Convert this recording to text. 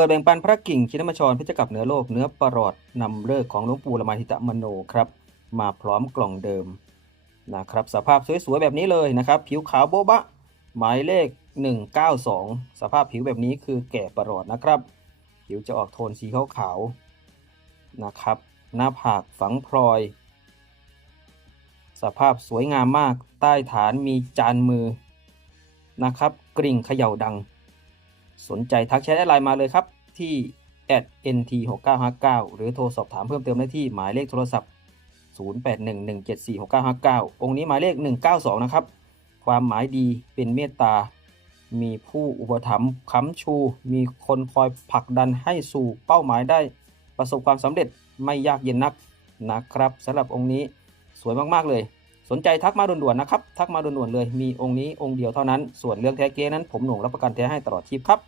ปิดแบ่งปันพระกิ่งชินมชรเพชรกับเนื้อโลกเนื้อประหลอดนำเลิกของหลวงปู่ละไมทิตะมโนครับ มาพร้อมกล่องเดิมนะครับสภาพสวยๆแบบนี้เลยนะครับ ผิวขาวโบ๊ะบะ หมายเลข 192 สภาพผิวแบบนี้คือแก่ประหลอดนะครับ ผิวจะออกโทนสีขาวๆนะครับ หน้าผากฝังพลอย สภาพสวยงามมากใต้ฐานมีจานมือนะครับ กริ่งเขย่าดัง สนใจทักแชทแอดไลน์มาเลยครับ ที่ @nt6959 หรือโทรสอบถามเพิ่มเติมได้ที่หมายเลขโทรศัพท์ 0811746959 องค์นี้หมายเลข 192 นะครับ ความหมายดีเป็นเมตตา มีผู้อุปถัมภ์ค้ำชู มีคนคอยผลักดันให้สู่เป้าหมายได้ ประสบความสำเร็จไม่ยากเย็นนักนะครับสำหรับองค์นี้สวยมากๆเลย สนใจทักมาด่วนๆนะครับ ทักมาด่วนๆเลย มีองค์นี้องค์เดียวเท่านั้น ส่วนเรื่องแท้เก๊นั้นผมหนุ่งรับประกันแท้ให้ตลอดชีพครับ